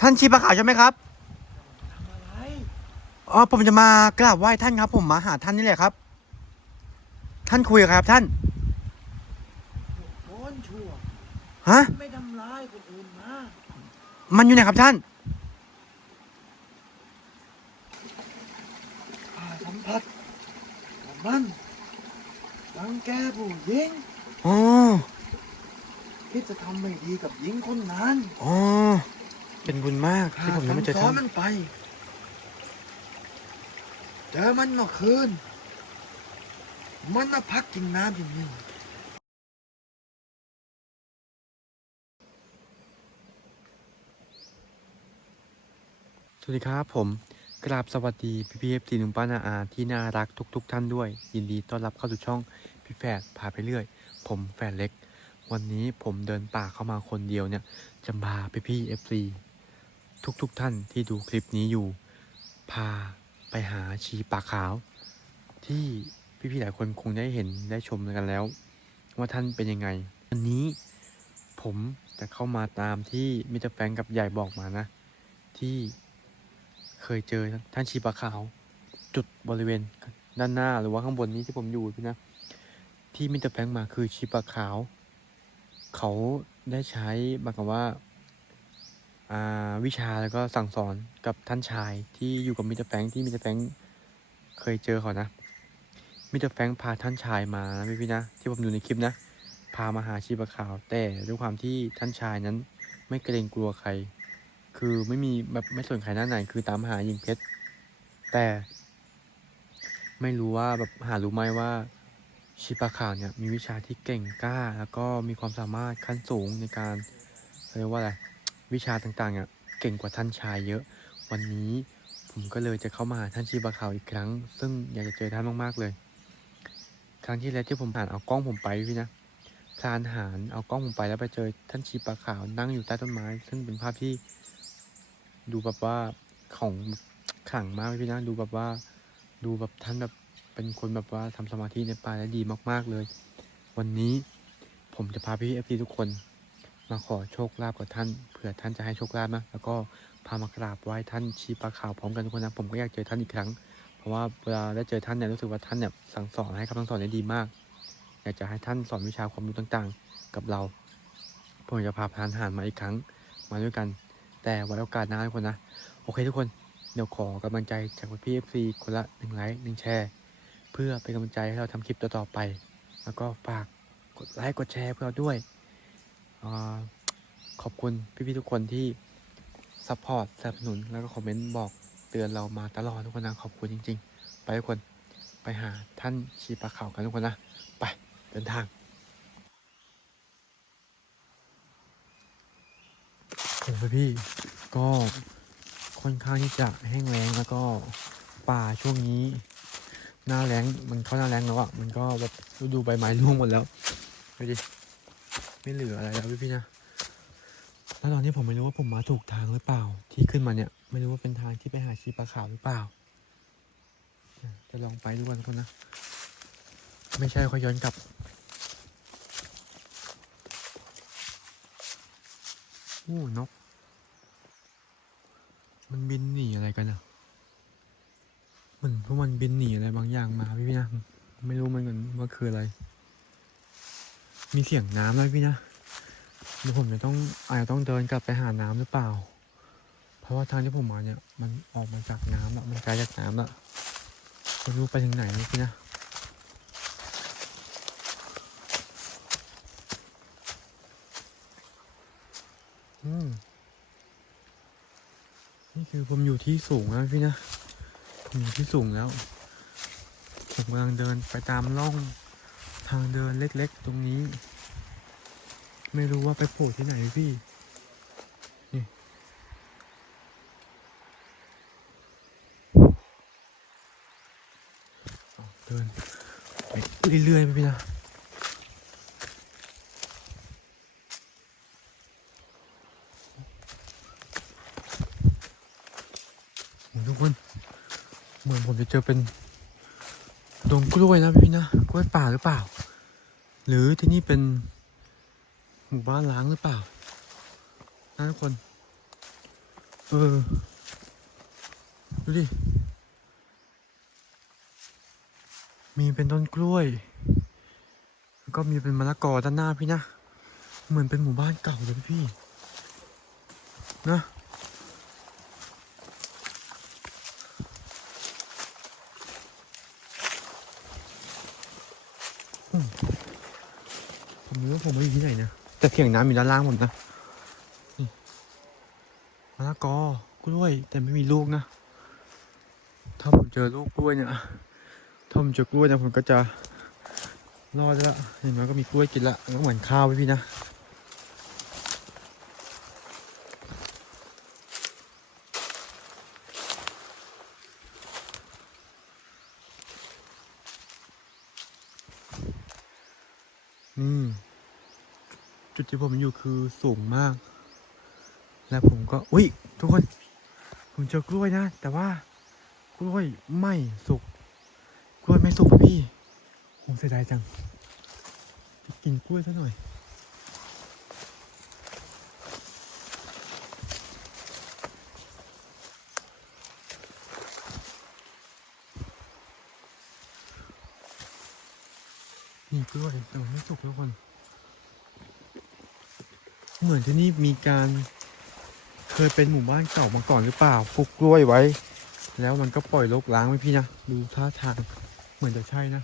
ท่านชีปะขาวใช่ไหมครับทำอะไรอ๋อผมจะมากราบไหว้ท่านครับ ผมมาหาท่านนี่แหละครับ ท่านคุยกับใครครับ ท่านโอนชั่วฮะไม่ทำร้ายคนอื่นมามันอยู่ไหนครับท่านข้าสัมผัสว่ามันรังแกผู้หญิงอ๋อคิดจะทำไม่ดีกับหญิงคนนั้นอ๋อ เป็นบุญมากข้าที่ผมยังไม่เจอสั่งสอท่านนมันไป เจอมันเมื่อคืน มันมาพักกินน้ำที่นี่สวัสดีครับผมกราบสวัสดีพี่พีเอฟซีหนุ่มป้านาอาที่น่ารักทุกๆท่านด้วย ยินดีต้อนรับเข้าสู่ช่องพี่แฝดพาไปเรื่อย ผมแฝดเล็ก วันนี้ผมเดินป่าเข้ามาคนเดียวเนี่ยจะพาพี่พี่เอฟซี ทุกๆท่านที่ดูคลิปนี้อยู่ พาไปหาชีปากขาว ที่พี่ๆหลายคนคงได้เห็นได้ชมกันแล้ว ว่าท่านเป็นยังไงวันนี้ผมจะเข้ามาตามที่มิเตอร์แฟงกับใหญ่บอกมานะ ที่เคยเจอท่านชีปะขาว จุดบริเวณด้านหน้าหรือว่าข้างบนนี้ที่ผมอยู่พี่นะ ที่มิเตอร์แฟงมาคือชีปะขาว เขาได้ใช้หมายควา วิชาแล้วก็สั่งสอนกับท่านชายที่อยู่กับมิเตอร์แฟงที่มิเตอร์แฟงเคยเจอเขานะมิเตอร์แฟงพาท่านชายมานะพี่พี่นะที่ผมดูในคลิปนะ พามาหาชีปะขาว แต่ด้วยความที่ท่านชายนั้นไม่เกรงกลัวใคร คือไม่มีแบบไม่สนใครหน้าไหนคือตามหาหญิงเพชรแต่ ไม่รู้ว่าแบบหารู้ไหมว่าชิปะขาวเนี่ยมีวิชาที่เก่งกล้า แล้วก็มีความสามารถขั้นสูงในการเรียกว่าอะไร วิชาต่างๆเนี่ยเก่งกว่าท่านชายเยอะ วันนี้ผมก็เลยจะเข้ามาหาท่านชิปะขาวอีกครั้ง ซึ่งอยากจะเจอท่านมากๆเลย ครั้งที่แล้วที่ผมผ่านเอากล้องผมไปพี่นะพลานหารเอากล้องผมไปแล้วไปเจอท่านชีปะขาวนั่งอยู่ใต้ต้นไม้ ซึ่งเป็นภาพที่ ดูแบบว่าของขลังมากพี่นะดูแบบว่า ดูแบบท่านแบบเป็นคนแบบว่าทำสมาธิในป่าได้ดีมาก ๆเลย วันนี้ผมจะพาพี่เอฟซีทุกคน มาขอโชคลาภกับท่านเผื่อท่านจะให้โชคลาภนะแล้วก็พามากราบไหว้ท่านชีปะขาวพร้อมกันทุกคนนะผมก็อยากเจอท่านอีกครั้ง เพราะว่าเวลาได้เจอท่านเนี่ยรู้สึกว่าท่านเนี่ยสั่งสอนให้คำสั่งสอนได้ดีมาก อยากจะให้ท่านสอนวิชาความรู้ต่างๆ กับเราผมจะพาพานหารมาอีกครั้งมาด้วยกัน แต่ไว้โอกาสหน้าทุกคนนะโอเคทุกคนเดี๋ยวขอกำลังใจจากพี่เอฟซีคนละหนึ่งไลค์หนึ่งแชร์เพื่อเป็นกำลังใจให้เราทำคลิปต่อๆไป แล้วก็ฝากกดไลค์กดแชร์เพื่อเราด้วย ขอบคุณพี่ๆทุกคนที่ซัพพอร์ตสนับสนุนแล้วก็คอมเมนต์บอกเตือนเรามาตลอดทุกคนนะขอบคุณจริง ๆ ไปทุกคนไปหาท่านชีปลาขาวกันทุกคนนะ ไปเดินทางโอ้พี่ก็ค่อนข้างที่จะแห้งแล้งแล้วก็ป่าช่วงนี้ หน้าแรงมันเข้าหน้าแรงแล้วอะ่ะมันก็แบบฤดูใบไม้ร่วงหมดแล้วดูดิ ไม่เหลืออะไรแล้วพี่พี่นะ แล้วตอนนี้ผมไม่รู้ว่าผมมาถูกทางหรือเปล่า ที่ขึ้นมาเนี่ย ไม่รู้ว่าเป็นทางที่ไปหาชีปลาขาวหรือเปล่า จะลองไปดูกันคนนะ ไม่ใช่ค่อยย้อนกลับโอ้นก มันบินหนีอะไรกันอะเหมือนพวกมันบินหนีอะไรบางอย่างมาพี่พี่นะ ไม่รู้เหมันกันว่าคืออะไร มีเสียงน้ำแล้วพี่นะเดี๋ยวผมจะต้องอาจจะต้องเดินกลับไปหาน้ำหรือเปล่า เพราะว่าทางที่ผมมาเนี่ย มันออกมาจากน้ำอะมันไกลจากน้ำอะไม่รู้ไปถึงไหนเลยพี่นะอืมนี่คือผมอยู่ที่สูงแล้วพี่นะ ผมอยู่ที่สูงแล้ว ผมกำลังเดินไปตามร่อง ทางเดินเล็กๆ ตรงนี้ ไม่รู้ว่าไปโผล่ที่ไหนพี่นี่เดินไปเรื่อยๆไปพี่นะทุกคนเหมือนผมจะเจอเป็นดงกล้วยนะพี่นะกล้วยป่าหรือเปล่า หรือที่นี่เป็นหมู่บ้านล้างหรือเปล่านะทุกคน เออ ดูดิ มีเป็นต้นกล้วย แล้วก็มีเป็นมะละกอด้านหน้าพี่นะ เหมือนเป็นหมู่บ้านเก่าเลยพี่ นะอืม ผมรู้ว่าผมไม่อยู่ที่ไหนนะแต่เสียงน้ำอยู่ด้านล่างผมนะนี่มะละกอกล้วย แต่ไม่มีลูกนะ ถ้าผมเจอลูกกล้วยเนี่ยถ้าผมเจอกล้วยเนี่ยผมก็จะรอดแล้วอย่างน้อยก็มีกล้วยกินละก็เหมือนข้าวไว้พี่นะ ที่ผมอยู่คือสูงมาก และผมก็ อุ้ย ทุกคน ผมเจอกล้วยนะ แต่ว่ากล้วยไม่สุก กล้วยไม่สุกพี่ ผมเสียดายจังจะกินกล้วยซะหน่อยมีกล้วยแต่มันไม่สุกทุกคน เหมือนที่นี่มีการเคยเป็นหมู่บ้านเก่ามาก่อนหรือเปล่าปลูกกล้วยไว้ แล้วมันก็ปล่อยรกร้างไว้พี่นะดูท่าทางเหมือนจะใช่นะ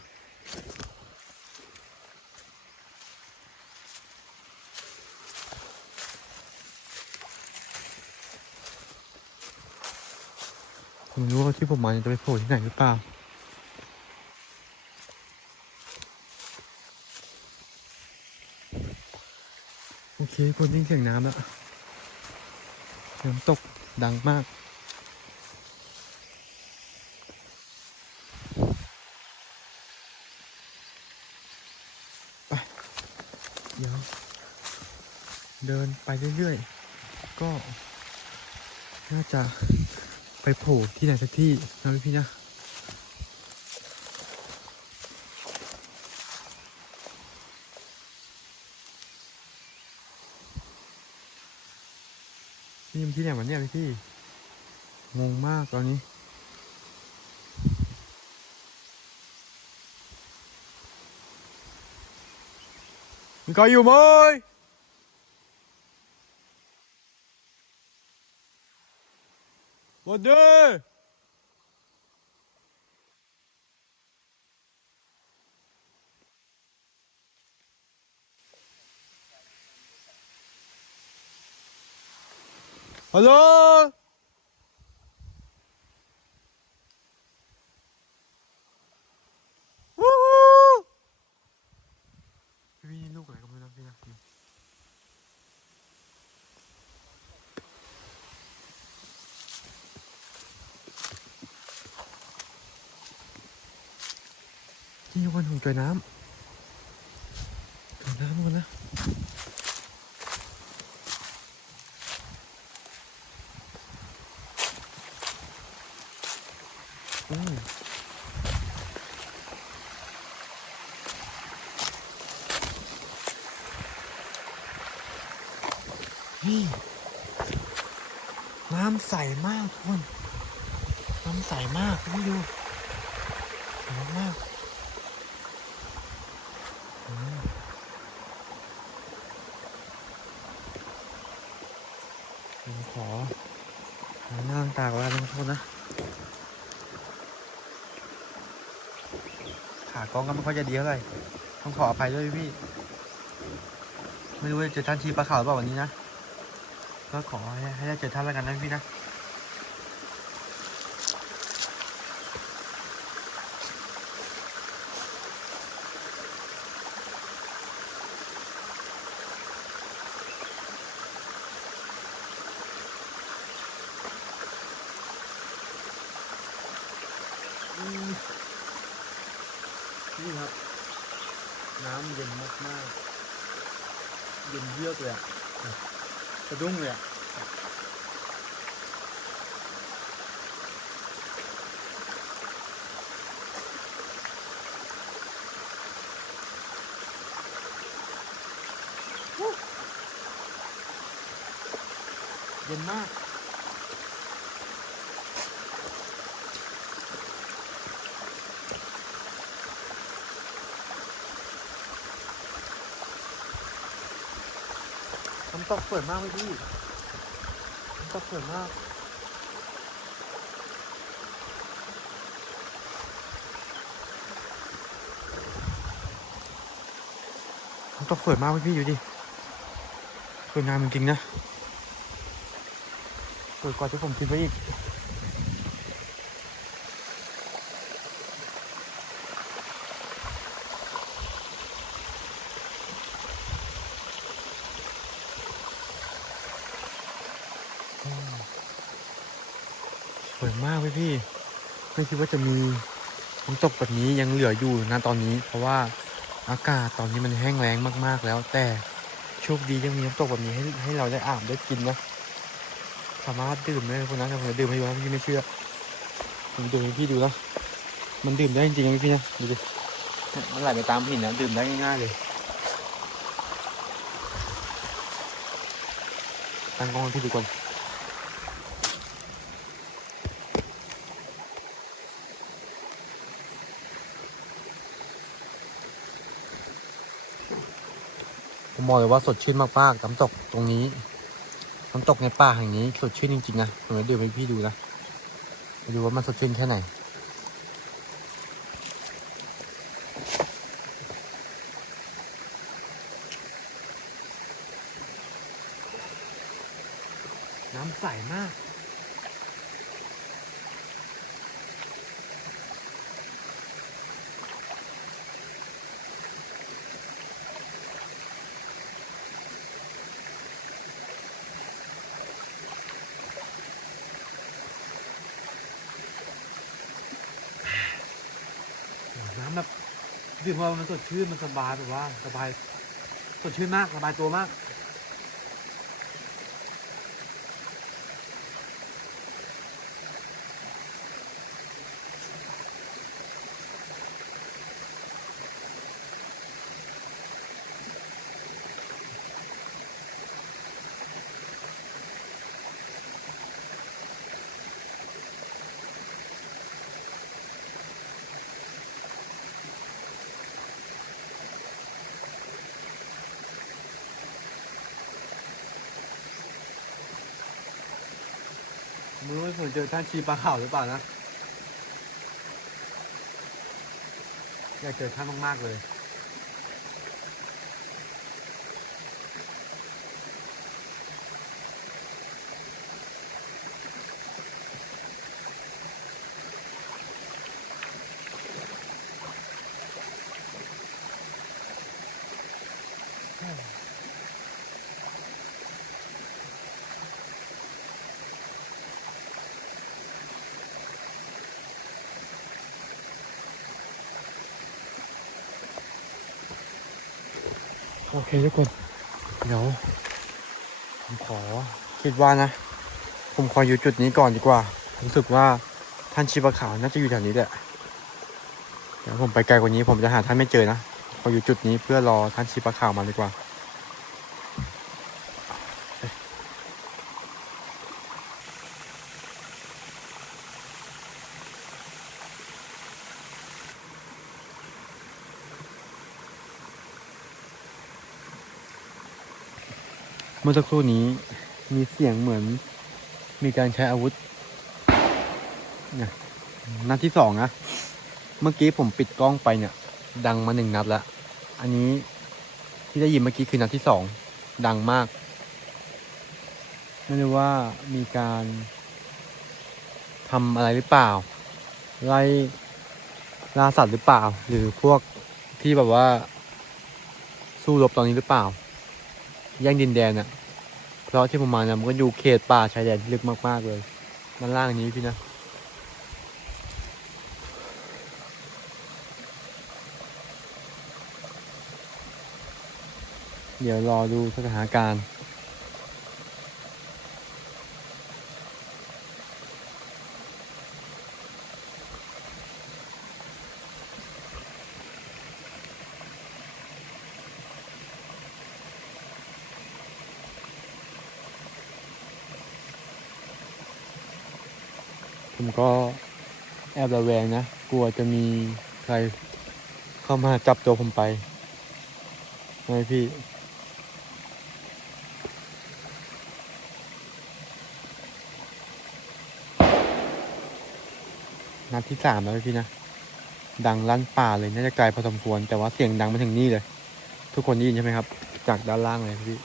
ผมไม่รู้ว่าที่ผมมาจะไปโผล่ที่ไหนหรือเปล่า โอเคคนยินเสียงน้ำแล้วน้ำตกดังมาก ไป เดี๋ยว เดินไปเรื่อยๆ ก็ น่าจะไปโผล่ที่ไหนสักที่นะพี่ๆนะ นี่มันที่ไหนวะเนี่ยพี่พี่ งงมากตอนนี้ มีใครอยู่ไหมวันเดี ฮัลโหลวู้ฮู้พี่นี่ลูกอะไรก็ไม่รู้นะพี่นะนี่วันผมเจอยน้ำเจอน้ำกันนะ อืม นี่น้ำใสมากทุกคนน้ำใสมากนี่ดูใสมากผมขอนั่งตากไว้นะทุกคนนะ ของก็ไม่ค่อยจะดีเท่าไหร่ต้องขออภัยด้วยพี่ ไม่รู้ว่าจะเจอท่านทีปลาขาวหรือเปล่าวันนี้นะ ก็ขอให้ให้ได้เจอท่านแล้วกันนะพี่นะ นี่ครับ น้ำเย็นมากๆ เย็นเยือกเลยอะสะดุ้งเลยเย็นมาก ตกสวยมากเลยพี่น้ำตกสวยมากน้ำตกสวยมากเลยพี่อยู่ดิสวยงามจริงๆนะสวยกว่าที่ผมคิดไว้อีก วยมากเลยพี่ไม่คิดว่าจะมีน้ำตกแบบนี้ยังเหลืออยู่นะตอนนี้ เพราะว่าอากาศตอนนี้มันแห้งแล้งมาก ๆ แล้ว แต่โชคดียังมีน้ำตกแบบนี้ให้ให้เราได้อาบได้กินนะสามารถดื่มได้คนนั้นผมจะดื่มให้ดูนะพี่ไม่เชื่อผมดื่มให้พี่ดูนะมันดื่มได้จริงๆนะพี่นะดูดิมันไหลไปตามหินนะดื่มได้ง่ายๆเลยตั้งกล้องให้พี่ดูก่อน ผมบอกเลยว่าสดชื่นมากๆน้ำตกตรงนี้น้ำตกในป่าแห่งนี้สดชื่นจริงๆนะผมจะดื่มให้พี่ดูนะไปดูว่ามันสดชื่นแค่ไหนน้ำใสมาก ดื่มพอมันสดชื่นมันสบายแบบว่าสบายสดชื่นมากสบายตัวมาก รู้ว่าผมเจอท่านชีปลาขาวหรือเปล่านะ อยากเจอท่านมาก ๆ เลย โอเคทุกคนเดี๋ยวผมขอคิดว่านะ ผมขออยู่จุดนี้ก่อนดีกว่าผมรู้สึกว่าท่านชีบะขาวน่าจะอยู่แถวนี้แหละเดี๋ยวผมไปไกลกว่านี้ผมจะหาท่านไม่เจอนะขออยู่จุดนี้เพื่อรอท่านชีบะขาวมาดีกว่า เมื่อสักครู่นี้มีเสียงเหมือนมีการใช้อาวุธนี่ยนัดที่สองนะ เมื่อกี้ผมปิดกล้องไปเนี่ย ดังมาหนึ่งนัดแล้วอันนี้ที่ได้ยินเมื่อกี้คือนัดที่สองดังมาก ไม่รู้ว่ามีการทำอะไรหรือเปล่า ไล่ล่าสัตว์หรือเปล่า หรือพวกที่แบบว่า สู้รบตอนนี้หรือเปล่า แย่งดินแดนอะเพราะที่ผมมาเนี่ยมันก็อยู่เขตป่าชายแดนที่ลึกมากๆเลยด้านล่างนี้พี่นะเดี๋ยวรอดูสถานการณ์ อบระแวงนะ กลัวจะมีใครเข้ามาจับตัวผมไปไงพี่ นัดที่สามแล้วพี่นะ ดังลั่นป่าเลย น่าจะไกลพอสมควร แต่ว่าเสียงดังมาถึงนี่เลย ทุกคนได้ยินใช่ไหมครับ จากด้านล่างเลยพี่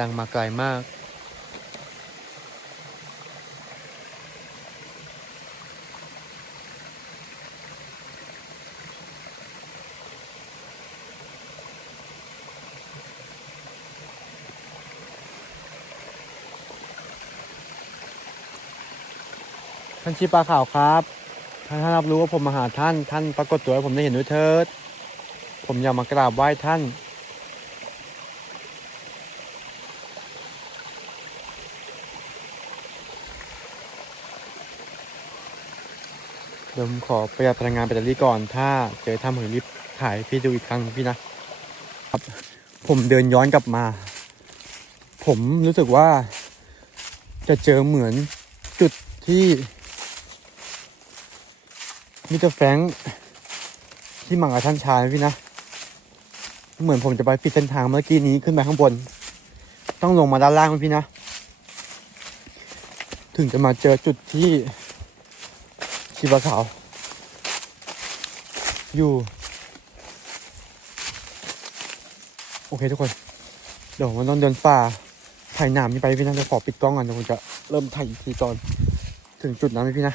ดังมาไกลมาก ท่านชีปลาขาวครับถ้าท่านรับรู้ว่าผมมาหาท่าน ท่านปรากฏตัวให้ผมได้เห็นด้วยเถิด ผมอยากมากราบไหว้ท่าน เดี๋ยวผมขอประหยัดพลังงานแบตเตอรี่ก่อน ถ้าเจอถ้ำผมรีบถ่ายพี่ดูอีกครั้งพี่นะ ครับ ผมเดินย้อนกลับมา ผมรู้สึกว่าจะเจอเหมือนจุดที่ มิสเตอร์แฟรงค์ที่มังกับท่านชายพี่นะ เหมือนผมจะไปผิดเส้นทางเมื่อกี้นี้ขึ้นไปข้างบน ต้องลงมาด้านล่างพี่นะ ถึงจะมาเจอจุดที่ชีบะขาว อยู่ โอเคทุกคน เดี๋ยวผมต้องเดินป่าถ่ายหนามนี่ไปพี่นะจะขอปิดกล้องก่อนเดี๋ยวผมจะเริ่มถ่ายอีกทีตอน ถึงจุดนั้นพี่นะ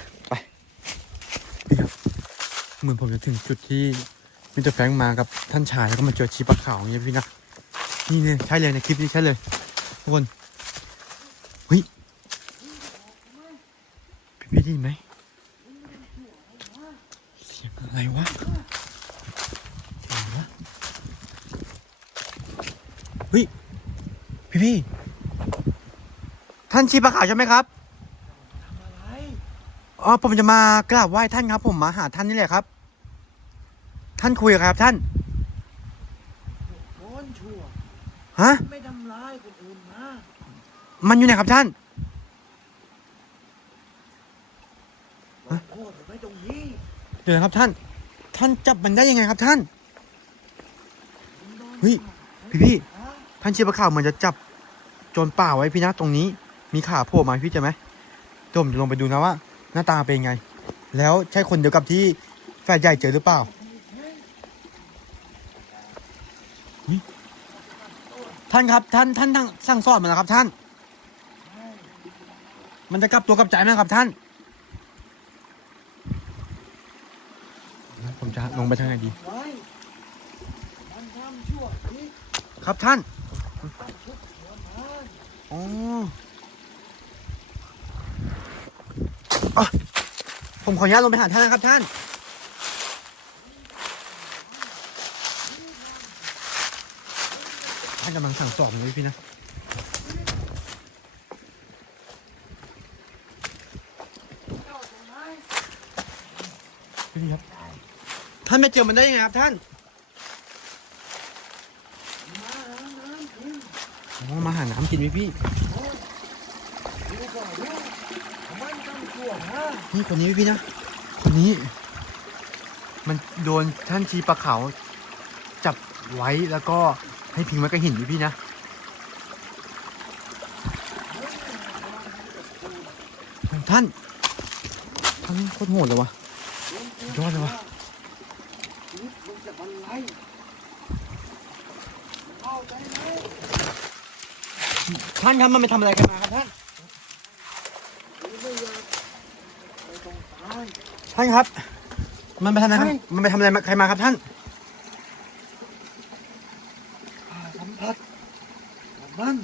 เหมือนผมจะถึงจุดที่มิสเตอร์แฟรงค์มากับท่านชายแล้วก็มาเจอชีปลาขาวอย่างเงี้ยพี่นะนี่เนี่ยใช่เลยในคลิปนี้ใช่เลยทุกคนเฮ้ยพี่พี่ได้ยินไหมเสียงอะไรวะเสียงวะเฮ้ยพี่พี่ท่านชีปลาขาวใช่ไหมครับ อ๋อผมจะมากราบไหว้ท่านครับ ผมมาหาท่านนี่แหละครับ ท่านคุยกับครับ ท่านนชั่วฮะไม่ทำร้ายคนอื่นมามันอยู่ไหนครับท่านโทษผมไว้ตรงนี้เดี๋ยวนะครับท่าน ท่านจับมันได้ยังไงครับ ท่านเฮ้ยพี่พี่ท่านเชีปะข่าวเหมือนจะจับโจรป่าไว้พี่นะตรงนี้ มีขาโผล่มาพี่จะไหมเดี๋ยวผมจะลงไปดูนะว่า หน้าตาเป็นไง แล้วใช่คนเดียวกับที่แฟนใหญ่เจอหรือเปล่าท่านครับท่านท่านท่านสั่งสอนมาแล้วครับท่าน มันจะกลับตัวกลับใจไหมครับท่าน ผมจะลงไปทางไหนดี ครับท่านองชุบหัวมันอ๋ออะ ผมขออนุญาตลงไปหาท่านนะครับท่าน ท่านกำลังสั่งสอบอยู่พี่นะ พี่ครับท่านไม่เจอมันได้ยังไงครับท่านมาหาน้ำกินอ๋อมาหาน้ำกินไหมพี่ก่อนดูมันทำชั่ว นี่คนนี้พี่นะ คนนี้ มันโดนท่านชีปลาขาวจับไว้แล้วก็ให้พิงไว้กับหินพี่นะท่านท่านโคตรโหดเลยวะยอดเลยวะท่านครับมันไปทำอะไรกันมาครับท่าน กูไม่อยากไม่ต้องตาย ท่านครับ มันไปทำอะไรครับใช่มันไปทำอะไรมาใครมาครับท่านข้าสัมผัสว่ามัน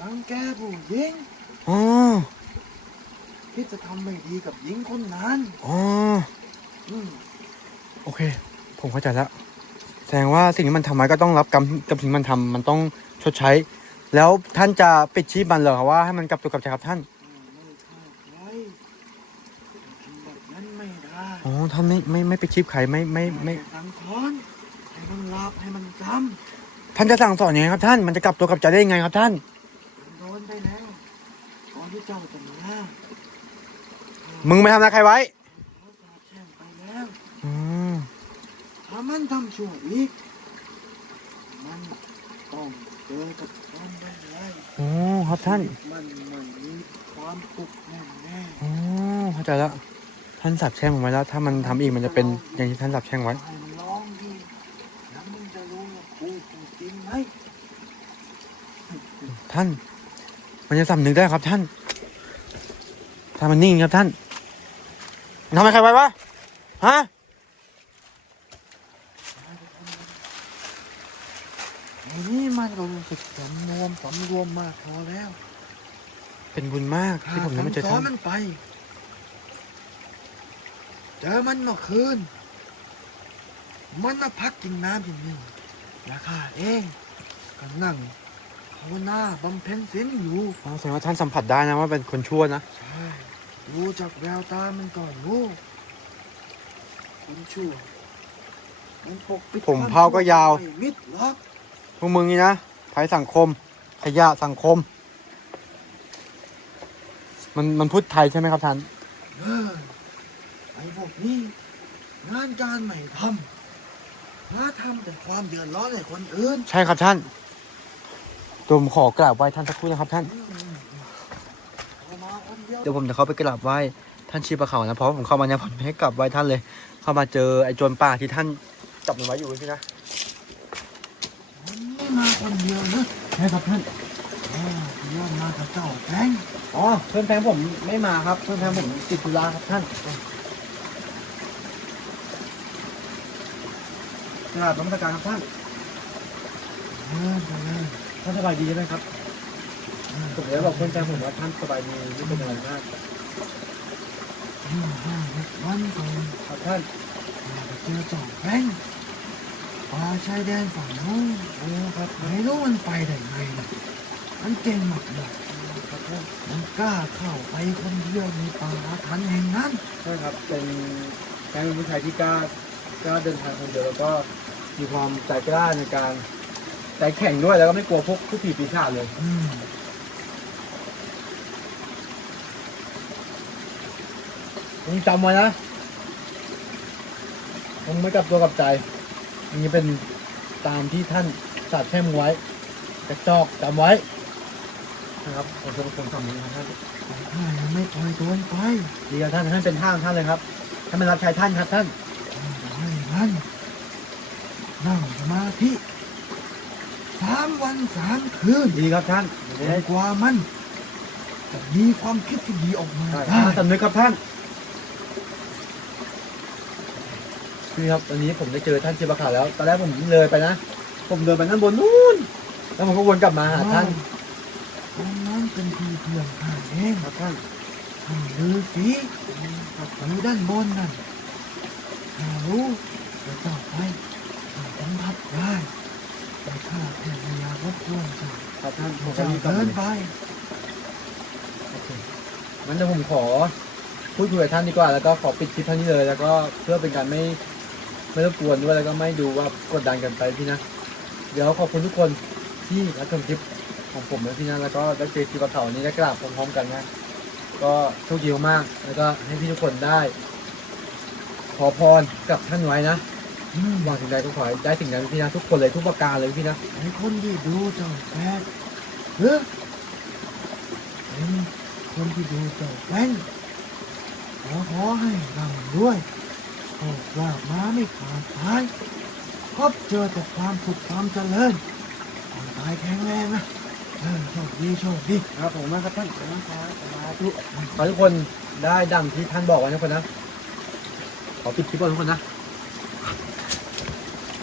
รังแกผู้หญิงอ๋อคิดจะทำไม่ดีกับหญิงคนนั้นอ๋ออืมโอเค ผมเข้าใจแล้ว แสดงว่าสิ่งที่มันทำไว้ก็ต้องรับกรรมกับสิ่งที่มันทำมันต้องชดใช้ แล้วท่านจะปิดชีพมันเหรอครับว่าให้มันกลับตัวกลับใจครับท่าน ข้าไม่ฆ่าใครทำแบบนั้นไม่ได้ อ๋อท่านไม่ไม่ไม่ปิดชีพใครไม่ไม่ไม่แต่สั่งสอนให้มันรับให้มันจท่านจะสั่งสอนยังไงครับท่านมันจะกลับตัวกลับใจได้ยังไงครับท่านำมันโดนไปแล้วก่อนที่เจ้าจะมามึงไม่ทำอะไรใครไว้ เขาสาบแช่งไปแล้วอ๋อถ้ามันทำชั่วอีก มันต้องเจอกับความได้ไงอ๋อครับท่านมันไม่มีความสุขแน่แน่อ๋อเข้าใจแล้ว ท่านสับแช่งผมไว้แล้ว ถ้ามันทำอีกมันจะเป็นอย่างที่ท่านสับแช่งไว้ให้มันร้องดีแล้วมึงจะรู้ว่ากูพูดจริงไหมท่าน มันจะสำนึกได้ครับท่านถ้ามันนิ่งครับท่านทำไมใครไปวะฮะไอ้นี่มันก็รู้สึกสำนวมสำรวมมากพอแล้ว เป็นบุญมากที่ผมได้มาเจอข้าท่านสั่งสมันไป เจอมันเมื่อคืน มันมาพักกินน้ำที่นี่แล้วข้าเองก็นั่งภาวนาบำเพ็ญศีลอยู่อ๋อแสดงว่าท่านสัมผัสได้นะว่าเป็นคนชั่วนะ ใช่รู้จากแววตามันก็รู้คนชั่วมันปกปิดผมเผาก็ยาว ไม่มิดหรอกพวกมึงนี่นะภัยสังคม ขยะสังคม มันมันพูดไทยใช่ไหมครับท่าน เออไอ้ พวกนี้งานการไม่ทำมาทำแต่ความเดือดร้อนให้คนอื่นใช่ครับท่านตัวผมขอกราบไหว้ท่านสักครู่นะครับท่าน เอามาคนเดียวเดี๋ยวผมจะเข้าไปกราบไหว้ท่านชีปะเขานะเพราะผมเข้ามาเนี่ยผมไม่ให้กราบไหว้ท่านเลย เข้ามาเจอไอ้โจรป่าที่ท่านจับมันไว้อยู่พี่นะมันไม่มาคนเดียวนะใช่ครับท่านอ่าเดี๋ยวมากับเจ้าแฟงอ๋อเพื่อนแฟนผมไม่มาครับเพื่อนแฟนผมติดธุระครับท่าน กราบนมัสการครับท่านท่านสบายดีใช่ไหมครับผมจะบอกเพื่อนแฟนผมว่าท่านสบายดีไม่เป็นอะไรมากห้าห้าหกวันก่อนครับท่านไปเจอเจ้าแฟงป่าชายแดนฝั่งนู้นโอ้ครับไม่รู้มันไปได้ไงนะมันเก่งมากเลยครับท่านมันกล้าเข้าไปคนเดียวในป่าอาถรรพ์แห่งนั้นใช่ครับเป็นแฟนเป็นผู้ชายที่กล้า กล้าเดินทางคนเดียวแล้วก็มีความใจกล้าในการใจแข็งด้วยแล้วก็ไม่กลัวพวกผู้ผีปีศาจเลยอืมผมจำไว้นะผมไม่กลับตัวกลับใจอันนี้เป็นตามที่ท่านสาดแช่งไว้กระจอกจำไว้ นะครับผมจะเป็นคนทำนี้ครับท่านแต่ข้ายังไม่ปล่อยตัวมันไปดีครับท่านให้เป็นท่านท่านเลยครับให้มันรับใช้ท่านครับท่านให้มั นนั่งสมาธิสามวันสามคืนดีครับท่านจนกว่ามันจะมีความคิดที่ดีออกมาได้ได้สำนึกครับท่านนี่ครับวันนี้ผมได้เจอท่านชิบะขาวแล้ว ตอนแรกผมเลยไปนะ ผมเดินไปด้านบนนู้นแล้วผมก็วนกลับมาหาท่านตรงนั้นเป็นที่เพื่อนข้าเองครับท่านท่านฤาษีอยู่ด้านบนนั่นข้ารู้จะต้องไปข้าสัมผัสได้แต่ข้าแค่ไม่อยากรบกวนเจ้าครับท่านผมก็เจ้ารีบกลับเดิมานไป โอเคงั้นเดี๋ยวผมขอพูดคุยกับท่านดีกว่า แล้วก็ขอปิดคลิปท่านนี้เลย แล้วก็เพื่อเป็นการไม่ไม่รบกวนด้วย แล้วก็ไม่ดูว่ากดดันกันไปพี่นะ เดี๋ยวขอบคุณทุกคนที่รับชมคลิปของผมนะพี่นะ แล้วก็ได้เจอคลิปกับเขานี้ได้กราบพร้อมๆกันนะ ก็โชคดีมากๆแล้วก็ให้พี่ทุกคนได้ข อพรกับท่านไว้นะอืมหวังสิ่งใดก็ขอให้ได้สิ่งนั้นพี่นะ ทุกคนเลยทุกประการเลยพี่นะไอ้คนที่ดูเจ้าแฟนเฮ้ยเป็นคนที่ดูเจ้าแฟนขอขอให้ร่ำด้วยโอ้ว่ามาไม่ขาดสายพบเจอแต่ความสุขความเจริญความตายแข็งแรงนะเออโชคดีโชคดีครับผมมากครับท่านนะครับสาธุขอให้ทุกคนได้ดังที่ท่านบอกไว้นะทุกคนนะขอ ปิดคลิปก่อนทุกคนนะ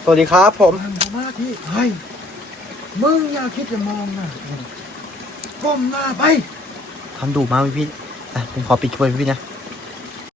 สวัสดีครับผมทำสมาธิไอ้มึงอย่าคิดจะมองหน้าก้มหน้าไปทำดูมากพี่พี่อะผมขอปิดคลิปไว้พี่นะ